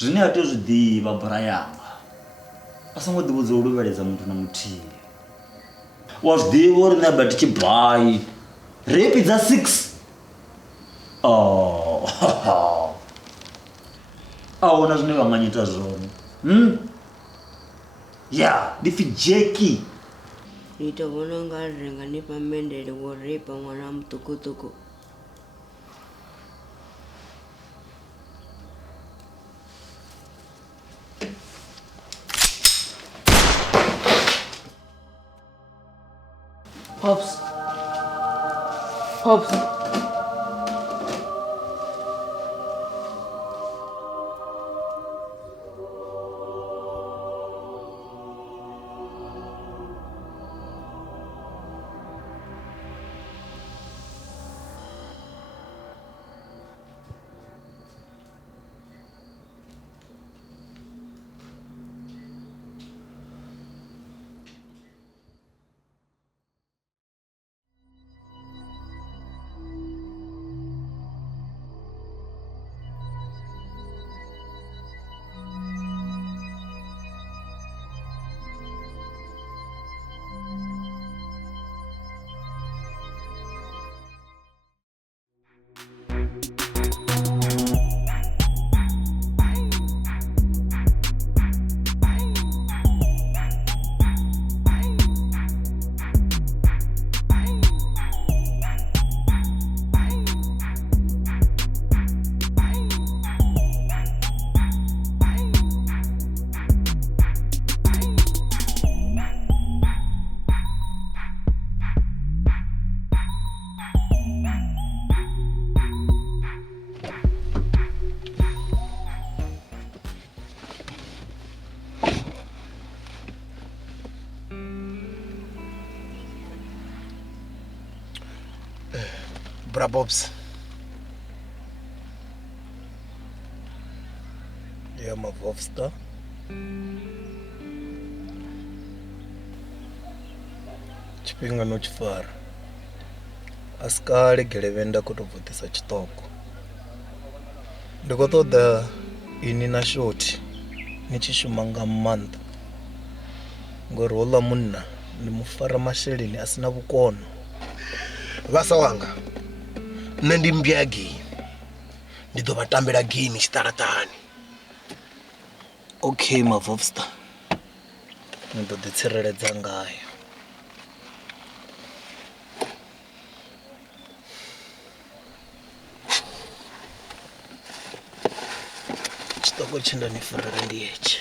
Zwine a tea zwi ḓivha Brayanga. A songo ḓivhudza u luvheledza muthu na muthihi. Wa zwi ḓivha uri nṋe bati tshi bai. Rape dza 6. Oh. Ahuna zwine vha nga nyita zwone. Ya, ndi pfi Jackie. Ni to vhona nga renga ni pamendele wo rape ṅwana muṱukuṱuku. Pops. Pops. Bobs. Yeah, my Vovsta. Chipinga no chifara. Askale gele Venda ku to vutisa chitoko. Ndiko ṱoḓa ini na shoti ni tshi shuma nga maanḓa. Ngori hola munna ni mufara masheleni asina vhukono. Vhasa wanga. Nṋe ndi mbya game. Ndi ḓo vha tambela game tshiṱaratani. Okay ma Vovsta. Ni ḓo ḓi tsireledza ngayo. Tshiṱoko tshe nda ni farela ndi hetshi.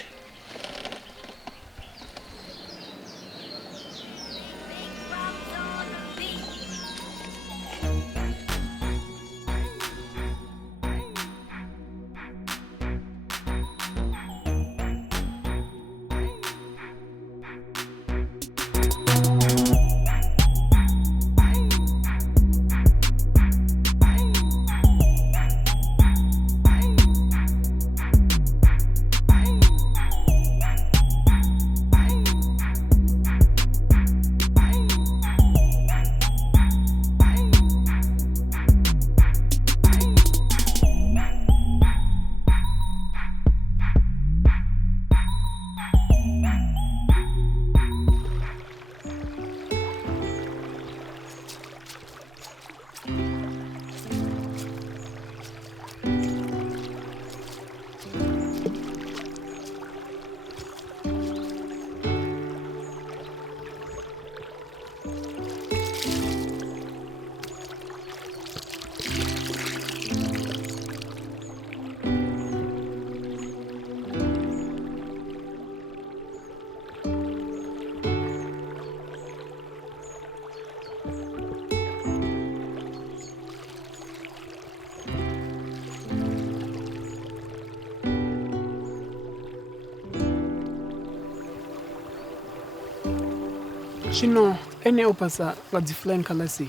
Shino ene o pasa nga dzi flying colors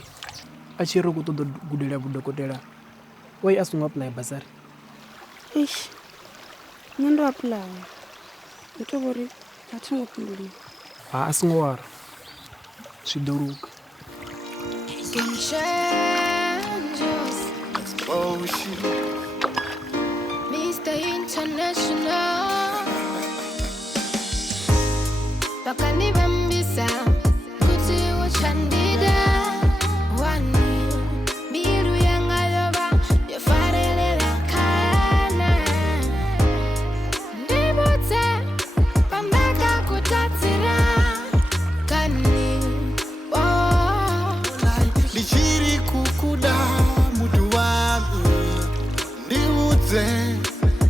a tshi ri ku ṱoḓa gudela vhudokotela oi a songo apply basari. Eish, nṋe ndo apply ndi to vhori a thi ngo fhindulwa. A songo wara zwi ḓo luga. Mr. international. Bakani bambisa, kuti uchandida. Wani, biru yangaloba, yafarelela kana. Ndibute, pambaka kutatsira. Kani, oh. Lichiri kukuda mutu wangu. Ndibute,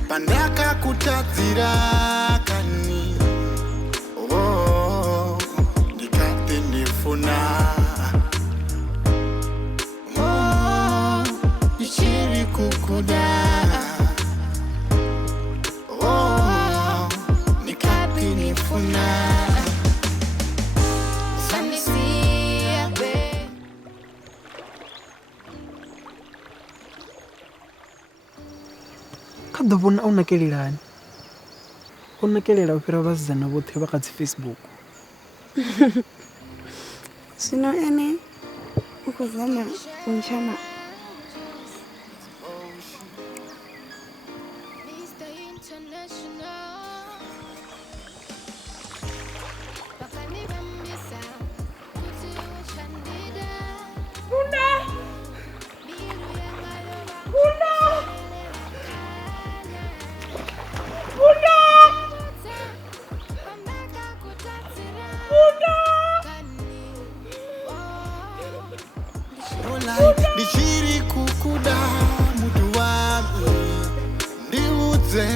pandaka kutatsira. Kani, oh. Ndikate ndifuna. Oh. Lichiri kukuda. Oh. Ndikate ndifuna. Samisia, babe. Kada vona au nakelelani u nakelela u fhira vhasidzana vhoṱhe vha kha dzi Facebook. Zwino ene u khou zama u ntshama. Mr. International. Bakani bambisa, kuti uchandida. Biru yangaloba. Pambaka kutatsira. Kani, oh. Lichiri kukuda mutu wangu. Ndibute,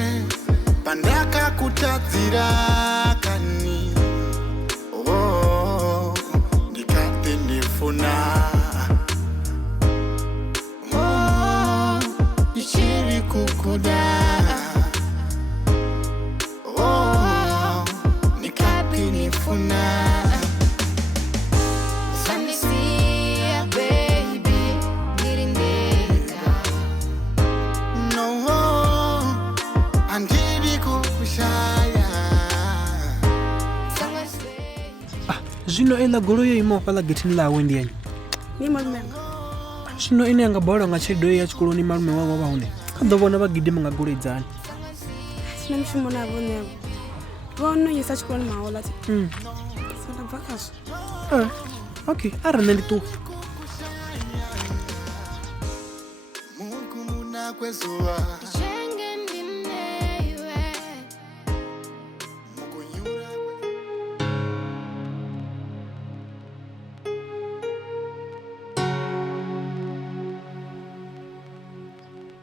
pandaka kutatsira. Kani, oh. Ndikate ndifuna. Oh. Lichiri kukuda. Oh. Ndikate ndifuna. Samisia, baby, ndirindeka. No, andiri kukushaya. Zwino eḽa goloi yo imaho fhaḽa getheni ḽawe ndi yani? Ni malume anga. Zwino ine yanga balelwa nga tshelede yo ya tshikoloni malume wawe vha hone kha ḓo vhona vha gidima nga goloi dzani. Sina mushumo navho nego. Vhono yesa tshikoloni mahola ti. Sala bva khazwo. Okay, arali nṋe ndi ṱuwa. Mungu muna kwezuwa. Chenge ndinewe. Mukunyura.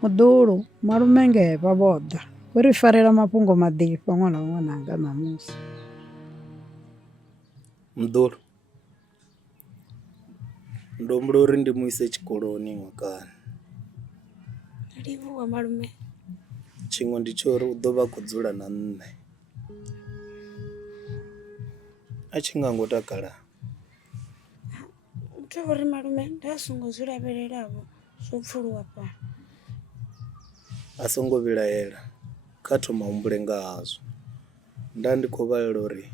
Muḓulu malume ngevha vhoḓa u ri farela mafhungo maḓifha ṅwana wa ṅwananga ṋamusi. Mḓulu, ndo humbula uri ndi mu ise tshikoloni ṅwakani. Livhuwa malume. Tshiṅwe ndi tsho uri u ḓo vha a khou dzula na nṋe. A tshi nga ngo takala. U tou uri malume nda songo zwi lavhelelaho zwo pfuluwa fhano. A songo vhilaela kha thoma humbule nga hazwo. Nda ndi khou vhalela uri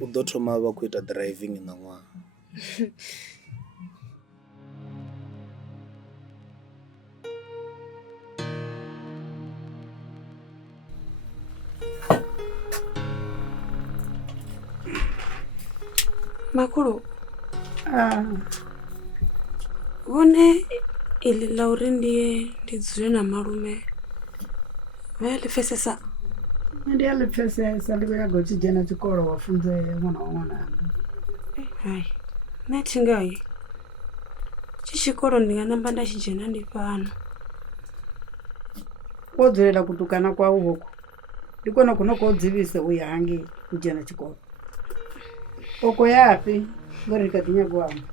u ḓo thoma vha khou ita driving na ṅwaha. Makhulu. Vhone iḽi ḽa uri ndi dzule na malume vha ḽi pfesesa. Ndi a ḽi pfesesa ḽi vho yaga u tshi dzhena tshikolo wa funzea ṅwana wa ṅwananga. Hai, nṋe thi ngai tshi tshikolo ndi nga namba nda tshi dzhena ndi fhano. Wo dzulela kutukana kwawu hoko ndi kona kuno ko dzivisa u ya hangei u dzhena tshikolo. Oko yafi ngori kha ḓi nyago amba.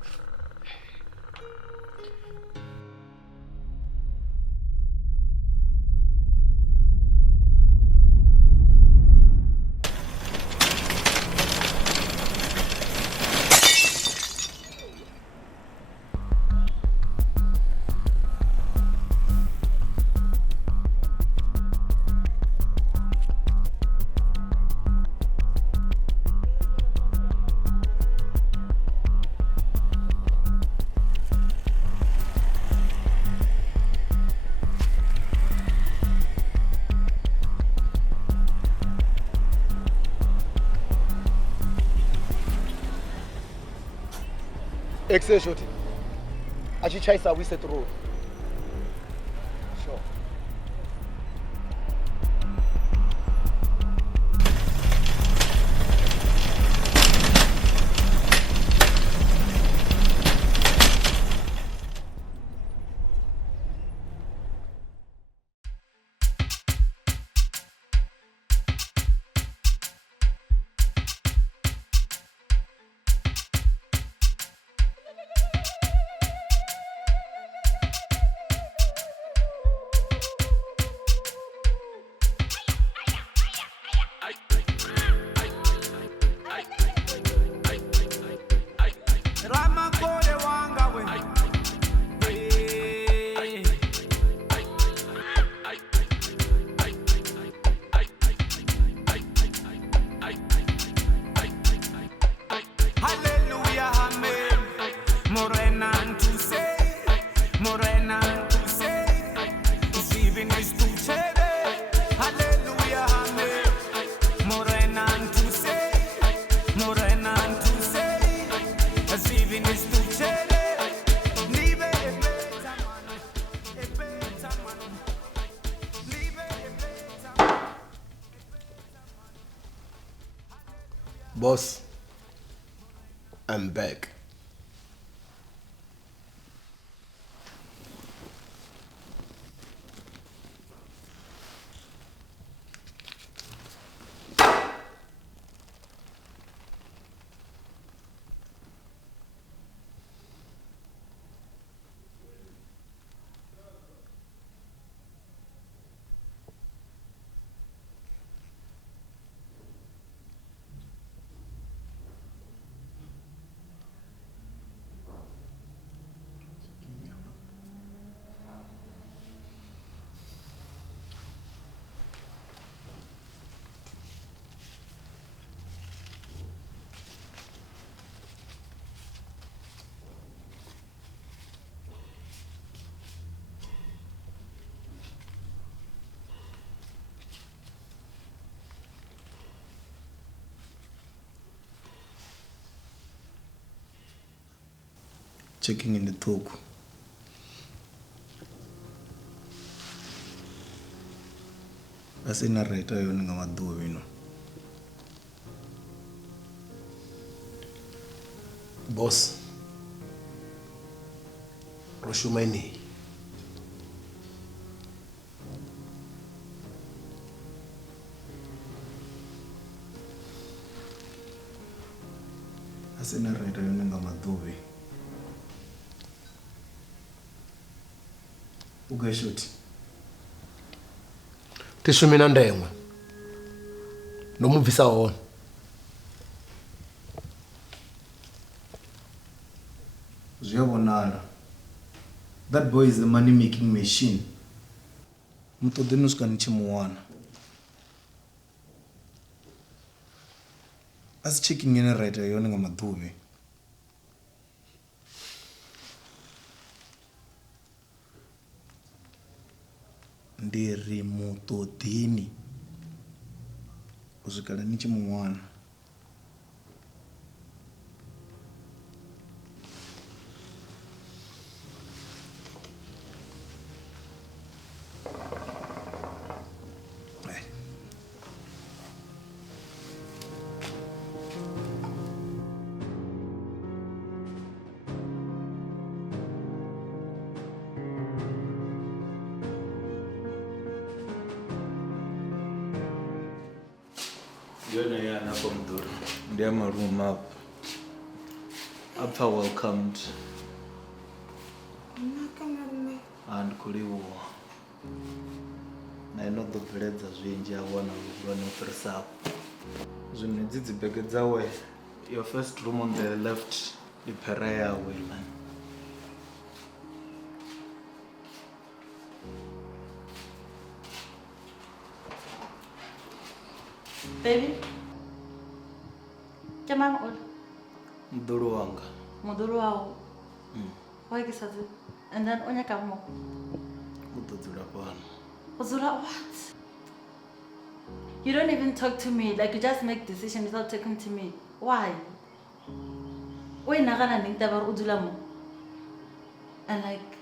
Excel shoti. Achichayisa wise through. Sure. Boss, I'm back. Checking in the talk. Asina writer yona ngamadubi no. Boss, Roshumani. Asina writer yona ngamadubi. Ugashoti. Tishumina ndengwe. Nomuvisa wona. Ziyabonala. That boy is a money making machine. Mutodenu skanichimuwana. As checking in a writer yona ngamadubi. Ndiri mutodini kusvikala nichimuwana. They are my room up. After welcomed and kuliwa. Na inodo bredza zwinji awana run first up. Zvinedzidzi bag dzawe. Your first room on the left, the peraya way man. Baby? Jamang ol. Mduru wanga. Muduru wao. Why kisazi? And then onya kamo. Utadzura pano. Uzura what? You don't even talk to me. Like you just make decisions without talking to me. Why? O inagana ning taba re o dula mo? And like,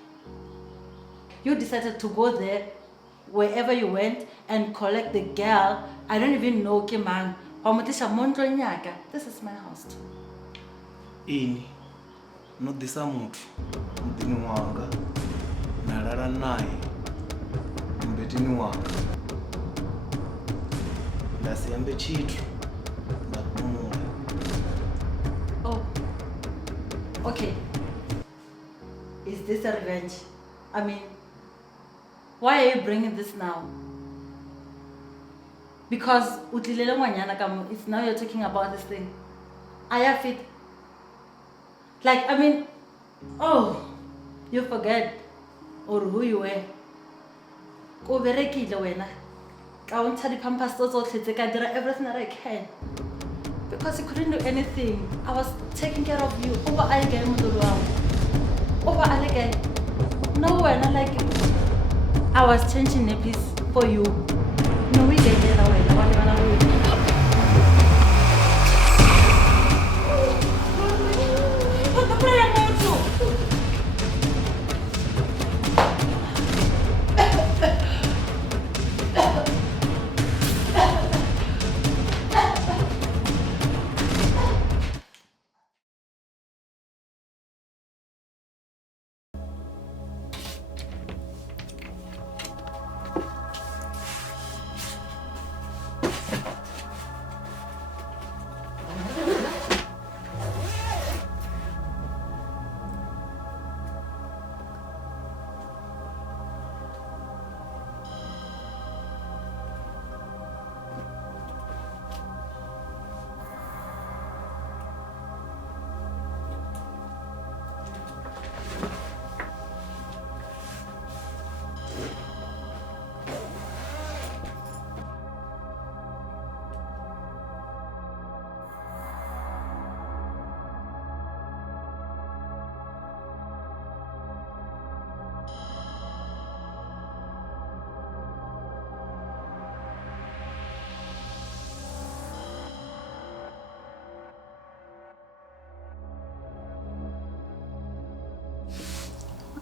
you decided to go there, wherever you went, and collect the girl. I don't even know ke mang. Wa mo tlisha mo ntlong ya ka. This is my house too. Ini no disa muthu mutini wanga na lala naye mbetini wanga ndasiyambe chithu ndakumula. Oh, okay. Is this a revenge? I mean, why are you bringing this now? Because utlilele ngwanyana ka mo, it's now you're talking about this thing. I have it. Like, I mean, oh, you forget or who you were. Ko berekile wena. Ka o ntsha di-pampers tsotlhe tse ka dira everything that I can. Because you couldn't do anything. I was taking care of you. Over a le kae motolo wa go? Over a le kae? No, wena, like, I was changing nappies for you. No, we get there wena wa lebala go wena.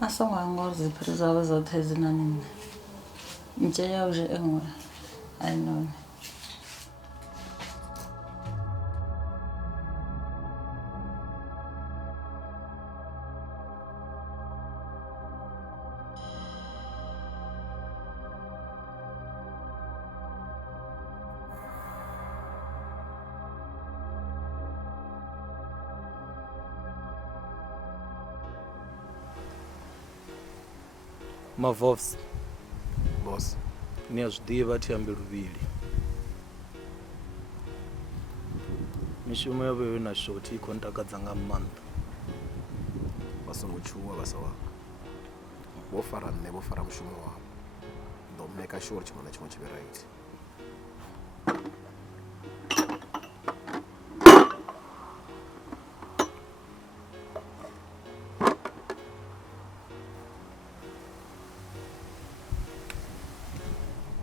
Asongangozi phela abazothezina nini. Nje yauje engwe. I know. Mavovs, Boss. ni a swi tiva thiyambi luvili. Mishumo ya vewe na shoti yi kontakadza nga maanḓa. Vha songo tshuwa vhasa wanga. Vho fara nṋe vho fara mushumo wavho. Ndo maker sure tshiṅwe na tshiṅwe tshi vhe right.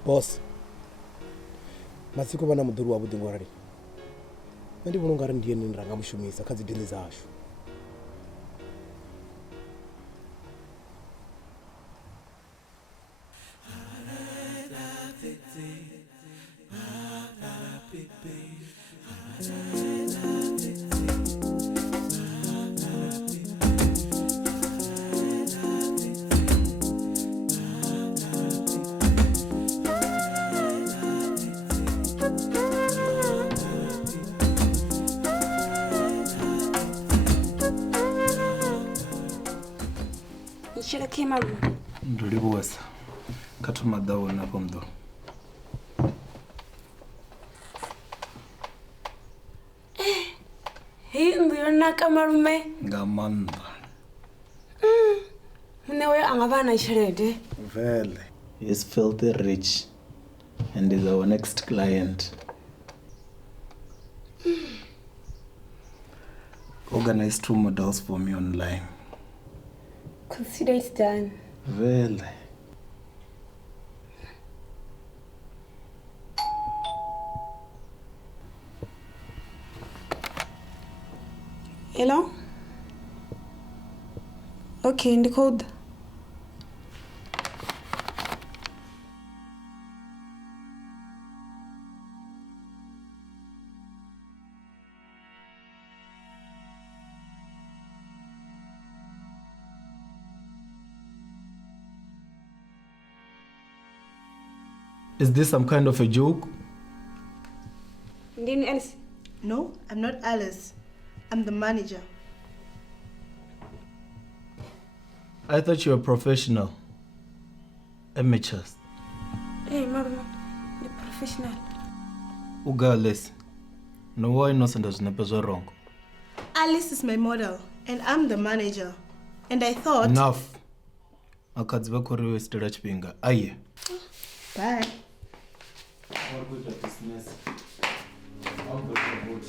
Boss, matsiko vha na muḓuri wa vhuḓi ngorali. Nṋe ndi vhona u nga ri ndi ene ra nga mushumisa kha dzi dili dzashu. Nishira kema lu. Ndo livhuwesa kha thoma ḓa wona afho mḓo. Hei nnḓu yo naka malume. Nga maanḓa. Muṋe wayo anga vha na tshelede. Vele. He's filthy rich and is our next client. Organize 2 models for me online. Consider it done. Vele. Hello? Okay, in the code. Is this some kind of a joke? Ndini Alice. No, I'm not Alice. I'm the manager. I thought you were professional. Amateurs. Hey, Marume, the professional. Ugales. No why innocent does never wrong. Alice is my model, and I'm the manager. And I thought... Enough. Akadziva kuri westera chipinga. Aye. Bye. I'll go to business. I'll go to boat.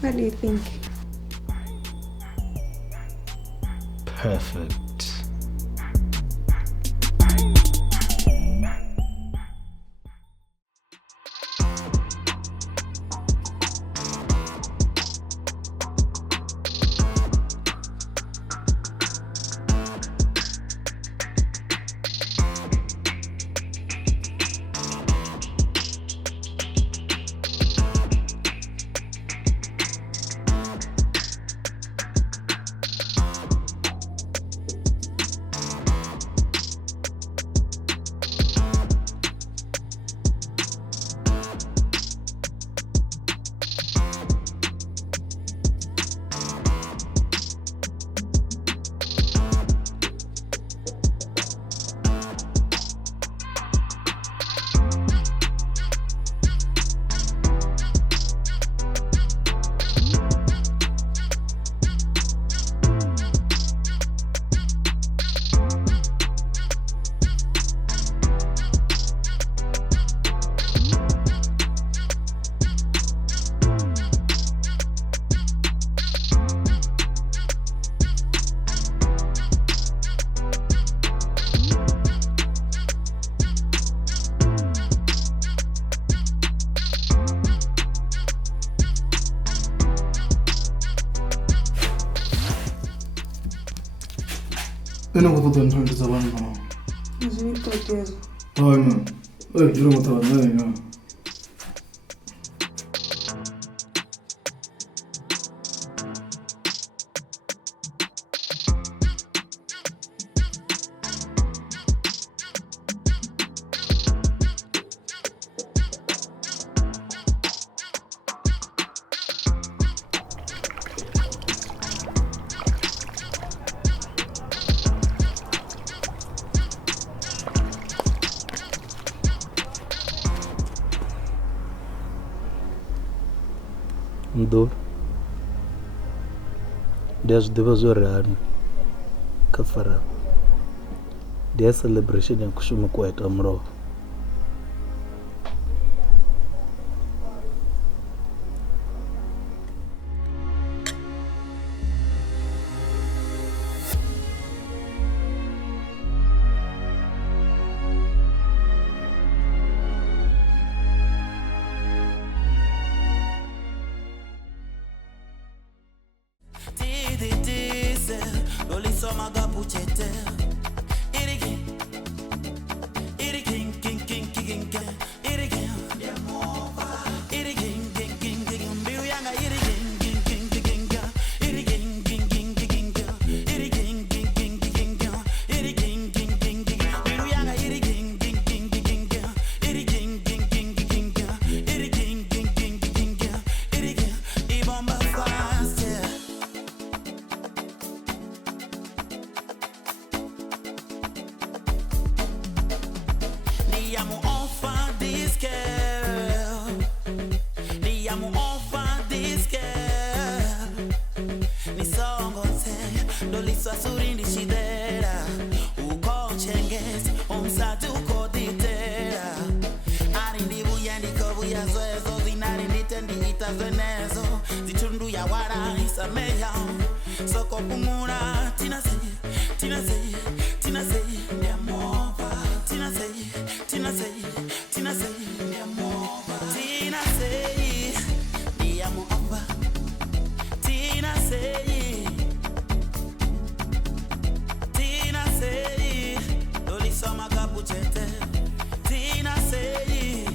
What do you think? Perfect. Ina kutoka ntoni za bana bana. Nzwitotezo. Hana. Juro mutawana ina. Ndo dia zwiḓivha zwo ri hani kha fara dia celebration ya kushume kwa ita mlova. Iriking amo offer this girl. Ni amo offer this girl. Ni songo te doliswa suri ni shidera. Uko chenges omsatu ko ditera. Ari ndibu yendi kobu ya zoezo zinari nitendi itazenezo. Zitundu ya wara isameya. Soko pumura tina say tina say tina say ni amova. Tina say tina say tina say ni amova. Tina say ni amova. Tina say Tina say doli soma kapuchete. Tina say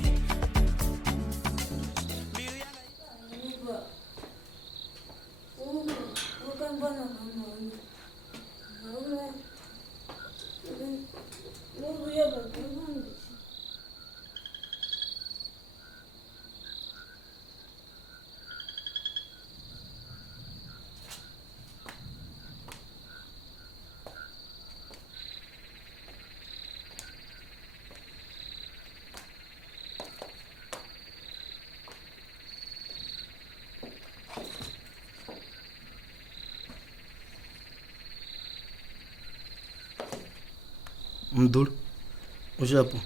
Mdul, ujapo.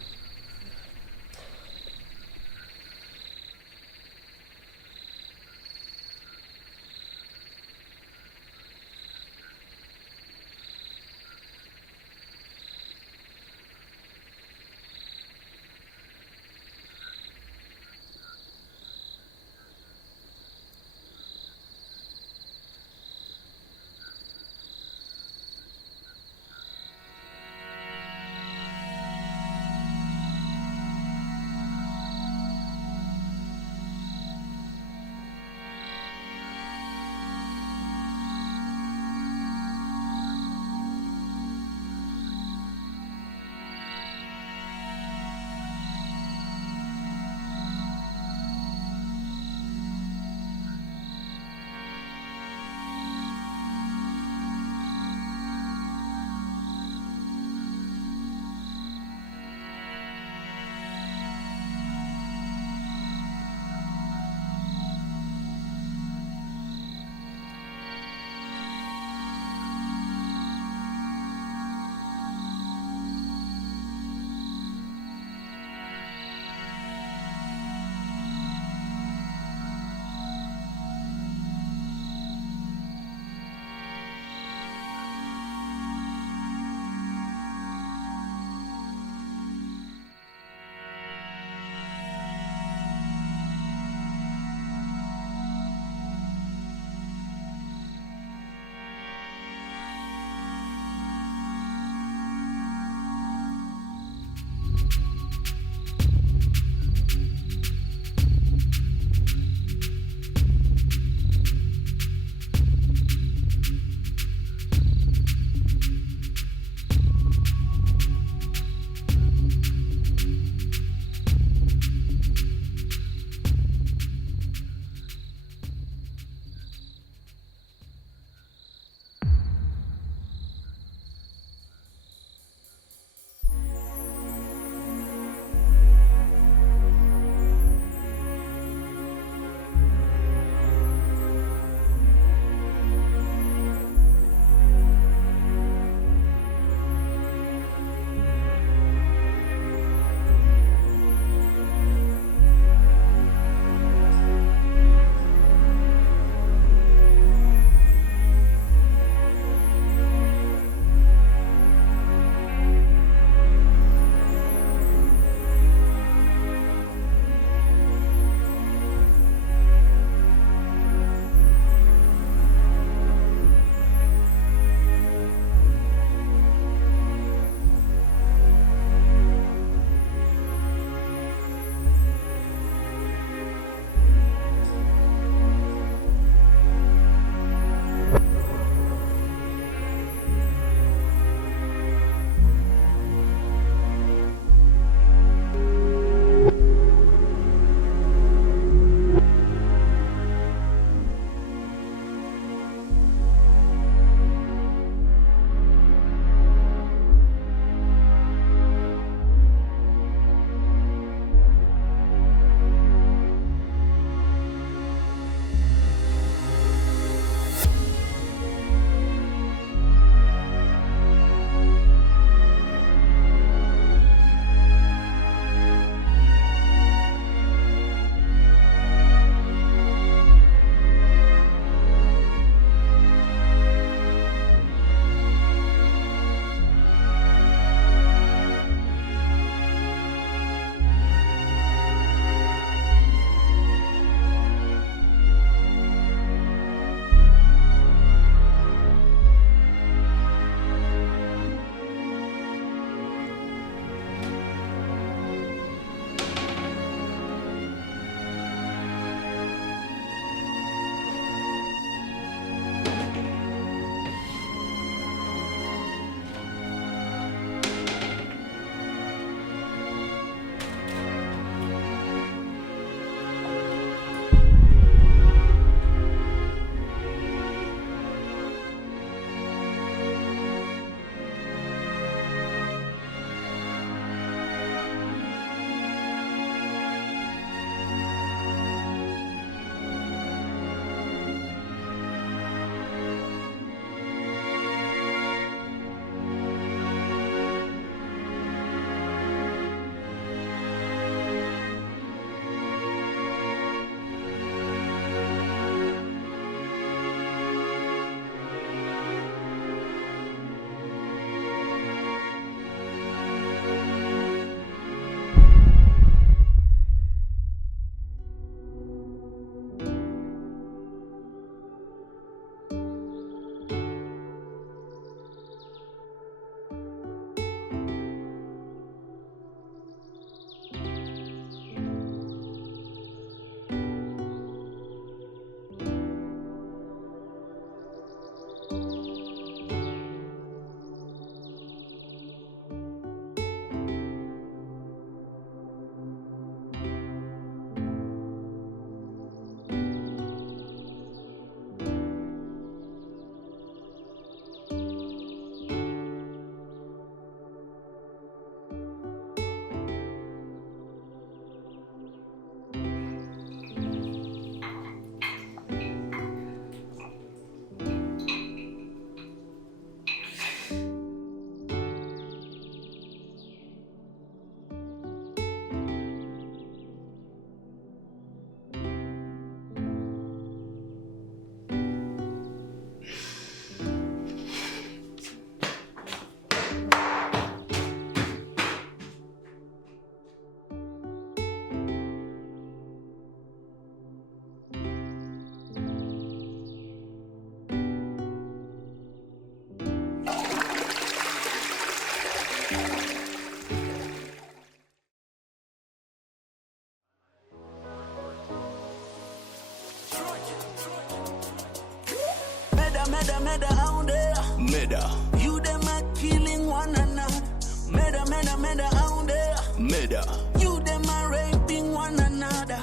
murder. You them are raping one another.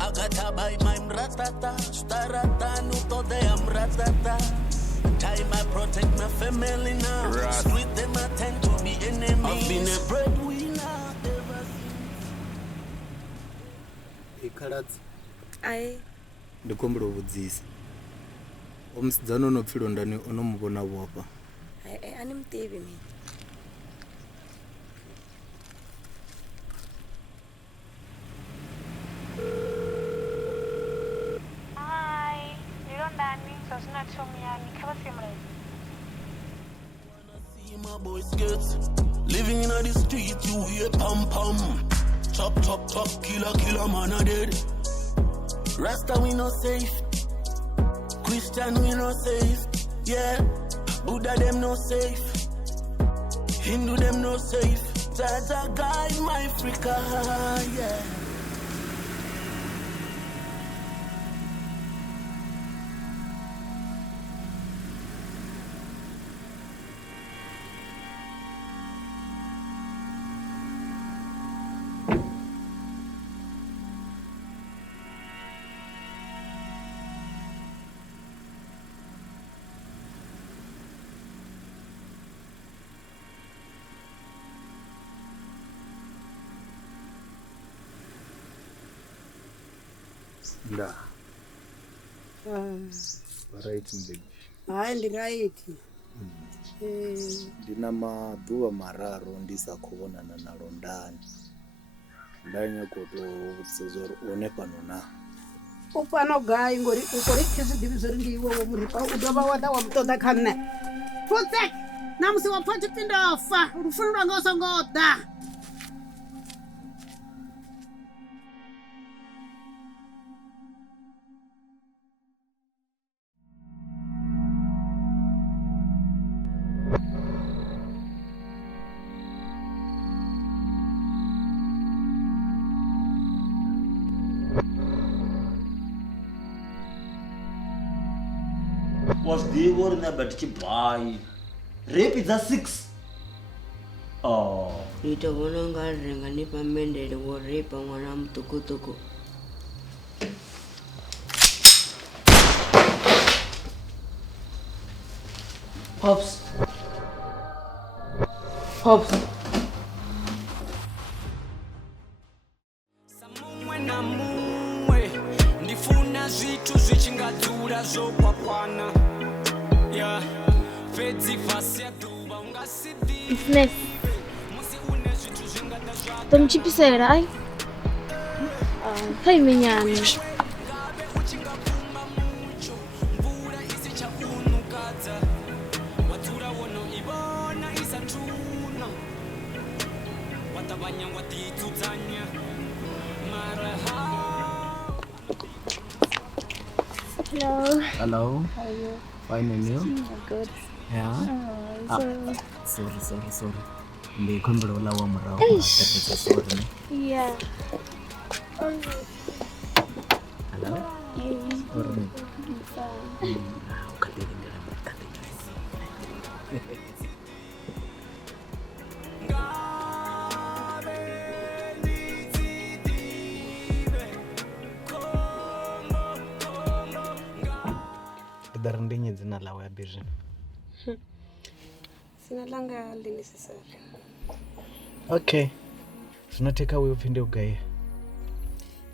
I gotta buy my mratata, starata, no to they am ratata. Time I protect my family now. Street them I tend to be enemies. I've been a breadwinner ever since. Ikaladzi. Ai. Ndikombera ubudzisa. Omusidzana unopfira ndani unomubona wapa. Ai ani mutivi mina. Hi, ndiro ndani zvazvinatsomiani kavasemrai. See my boys get living in the street, you hear pam pam. Chop chop chop, killer man a dead. Rasta we no safe, Christian we no safe, yeah. Buddha them no safe, Hindu them no safe. Jaja guide my Africa, yeah. Nda. Right mbeji. Hai right. Ndina maḓuvha mararu ndisakuvhonana nalo ndani. Ndanyako to vhudzizori one pano na. U fano gai ngori u kori khezi divi zori ndi iwe wo muripa u dovha wa ḓa wa muṱoḓa kha nṋe. Protect. Namusi wa pfa tshifhinga fa lufuno lwanga u songo ḓa. Was they were in a bed buy rape is a 6. Oh, Nitavona ngari nganipa mendele wo rape mwana mtukutuku. Pops. Ndifuna zvitu zvichingadzura zvokwakwana. Yeah, fedzi fasi yaduva ungasidhi. Business. Tomchipisera ai. Kaimenyana. Hello. Hello. How are you? Fine and you? I'm good. Yeah. Sorry. Ndikombera ulawa murao. Eish. Sorry. Yeah. Hello. Hey. Sorry. Dar ndinyi dzina lawe abizhi. Sina langa lini sasa. Okay. Zvino take away upinde ugaye.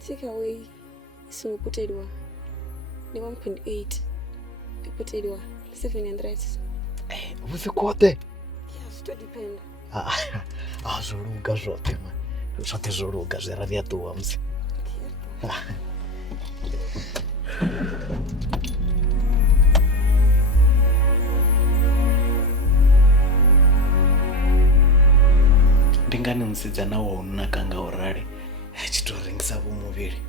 Take away isimupotelwa. Ni 1.8. Ipotelwa 700. Usikote. Yeah, it depend. Zvoruga zvote man. Zvote zvoruga zviraria tuwa msi. Ndingani musidzana waunaka ngaurali achitoringisa vumuviri.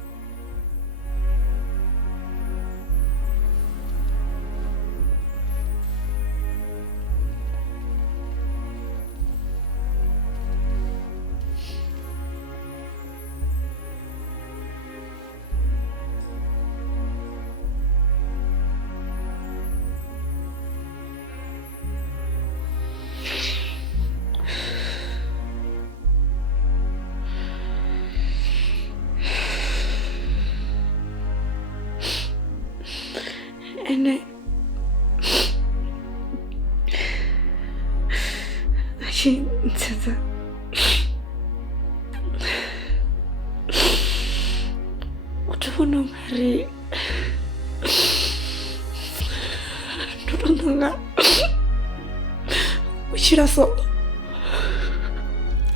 vona ungari ndotonanga uchira solo.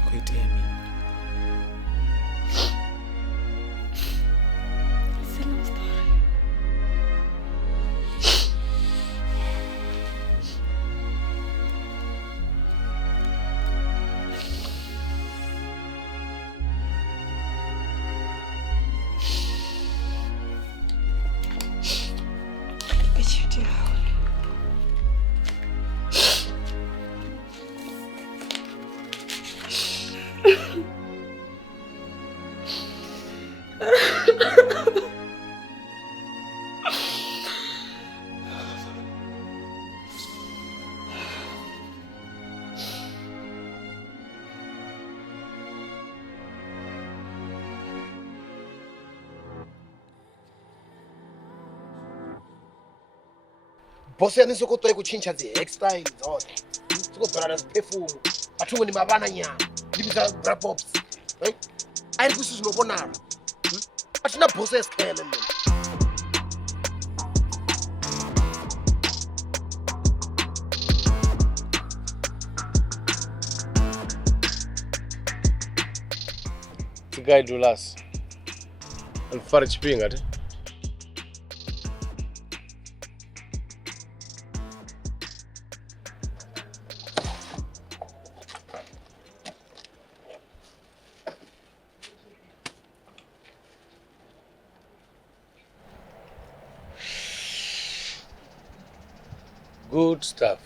Kuitemi. It's a long story. Boss yanisokotore kuchinja dzi hairstyle dzone. Sikobhara perfume. Atungo ni mabana nyana. Ndibisa bra pops. Right? Ayiri kusi zvinobonara. Atina boss esikele mina. Tigai Dulas. Alfara chipinga ati. Good stuff.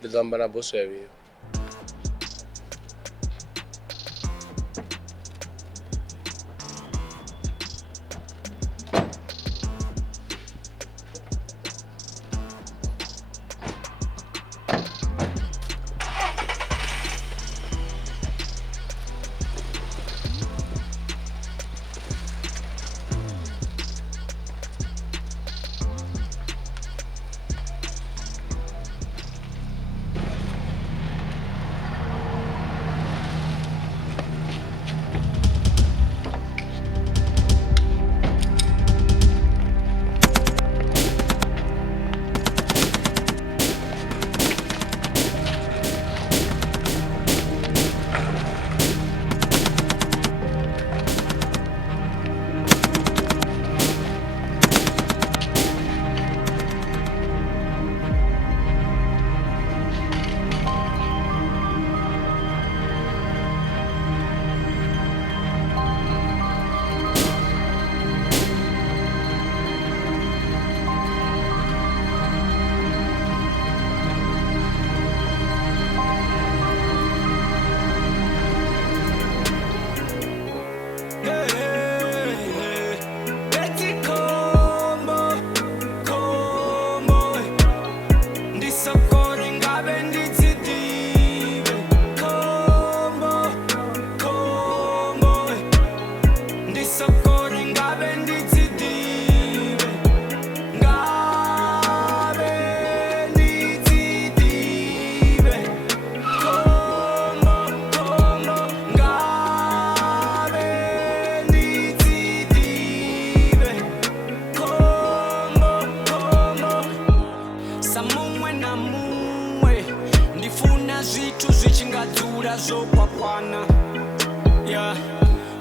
Ndizamba boss yawe. Zopapana, yeah,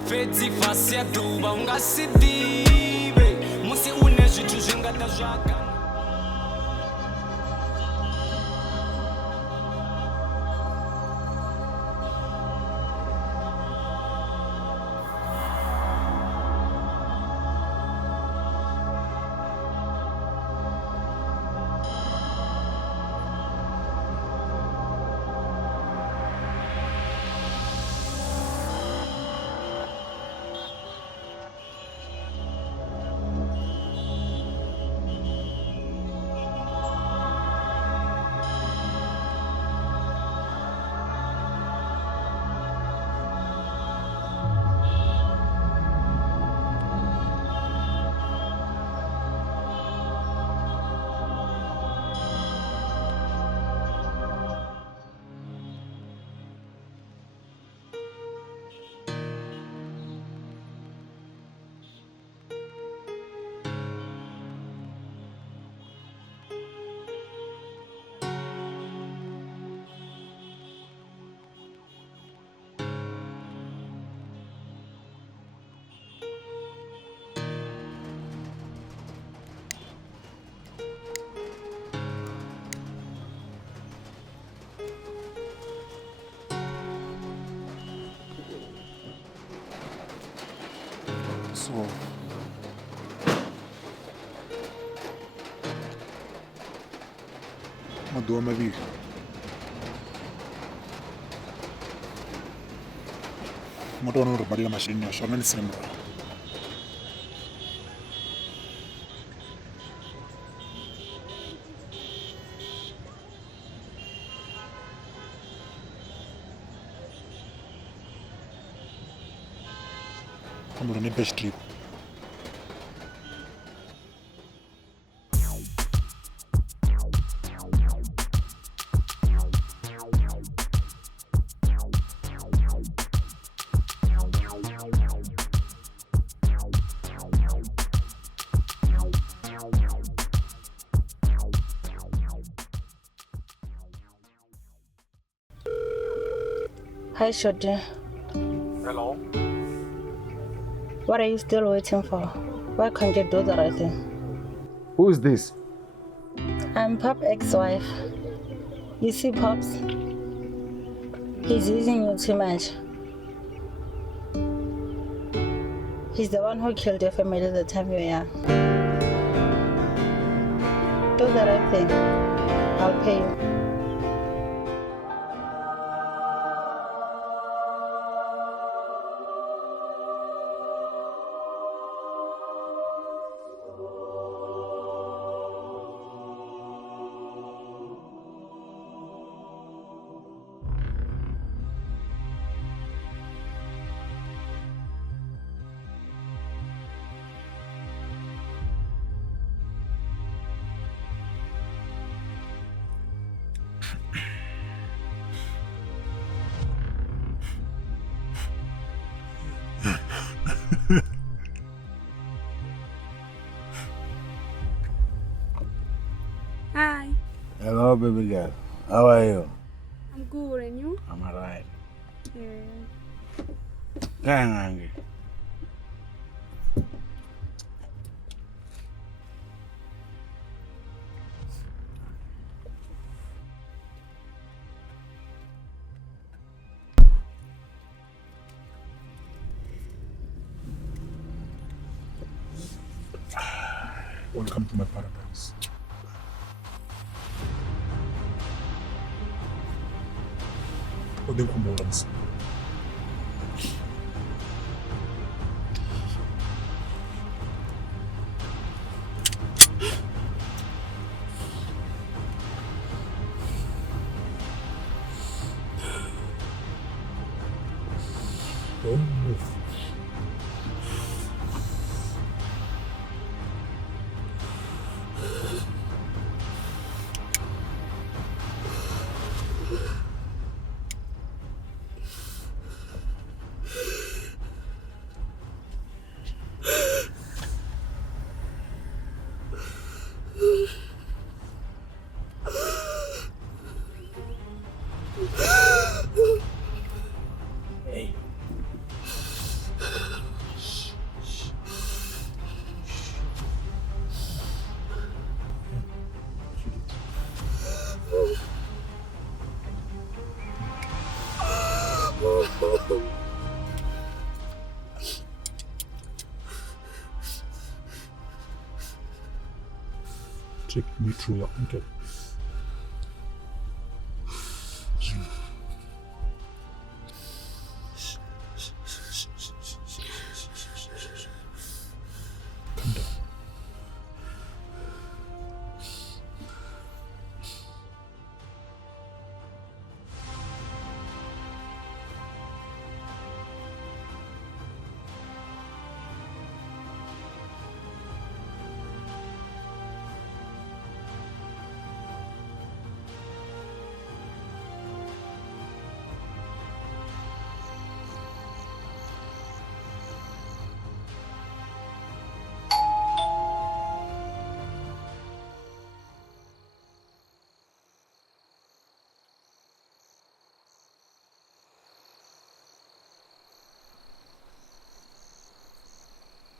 fedzi fasi ya duba ungasidive musi une zvitu zvingata zvaka. So maḓuvha mavhili ngo tou wana uri badela masheleni ashu anga ndi sine murahu. Ambula ne best trip. Hi, Shorty. Hello. What are you still waiting for? Why can't you do the right thing? Who is this? I'm Pop's ex-wife. You see, Pops? He's using you too much. He's the one who killed your family the time you were young. Do the right thing. I'll pay you. Hi, Hello, baby girl. How are you? I'm good, and you? I'm alright. Yeah. Kangange. Welcome to my paradise. Podem kumulança. Take me through your uncle. Come down.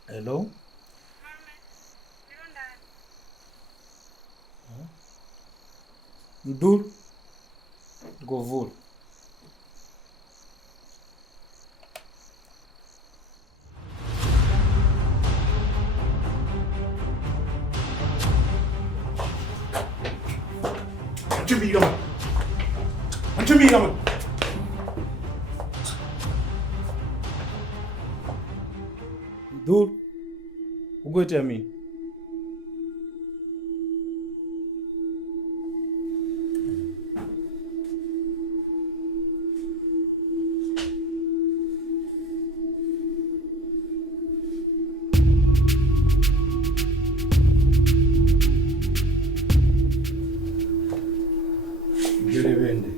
Hello? Mdul? Govul. Antumira, man. Antumira, man. Dude, who go tell me? Venda.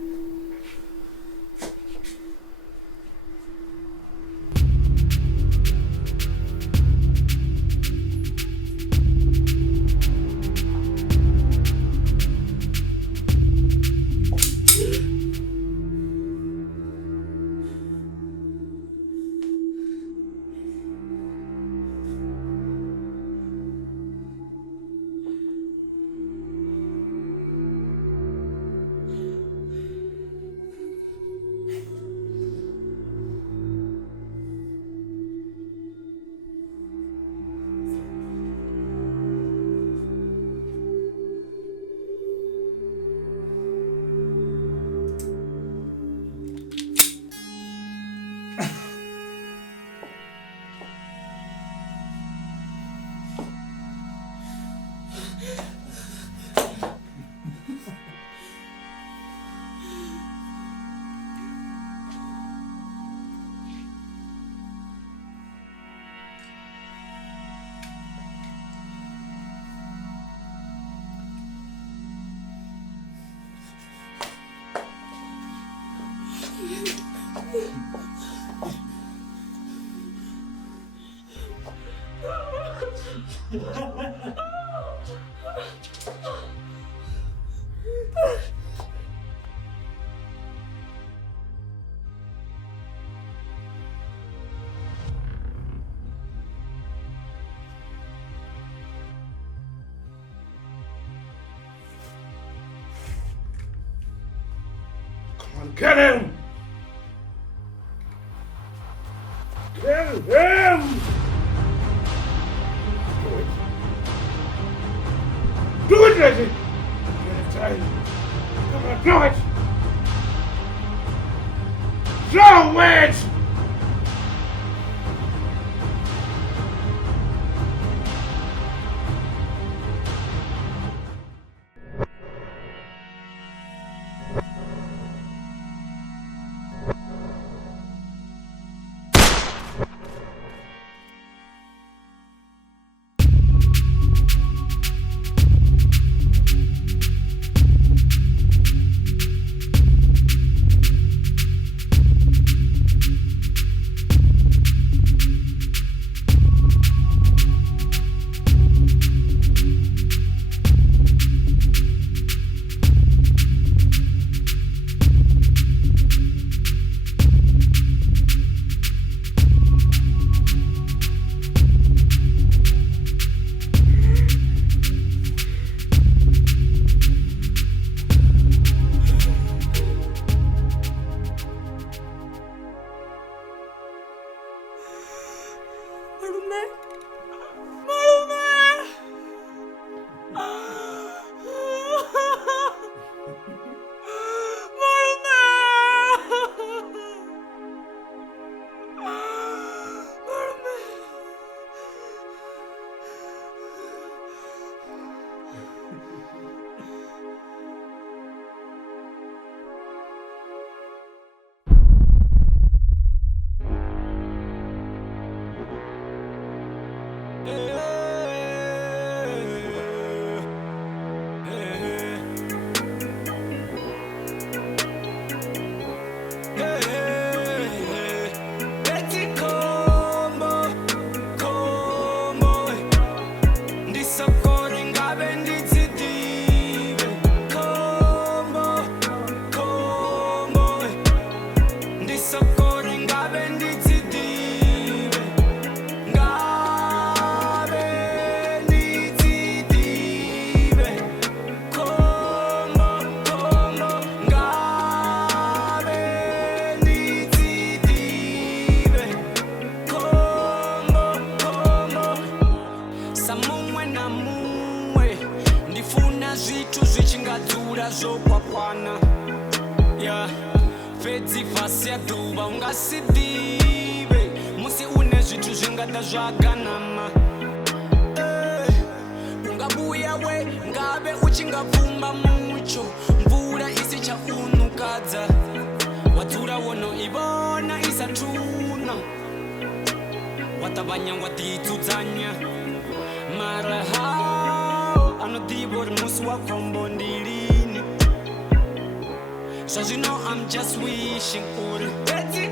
Get him! Get him! Do it, Reggie! Get it tight. Come on, do it! Show it! si ḓivhe musi une zwithu zwi nga ḓa zwa ganama unga vhuya we ngabe u tshi nga pfumba mutsho mvula i si tsha unukadza wa dzula wono i vhona i sa thuna wa ṱavhanya wa ḓidzudzanya mara hao ano ḓivha uri musi wa khombo ndi lini zwa zwino I'm just wishing uri fhedzi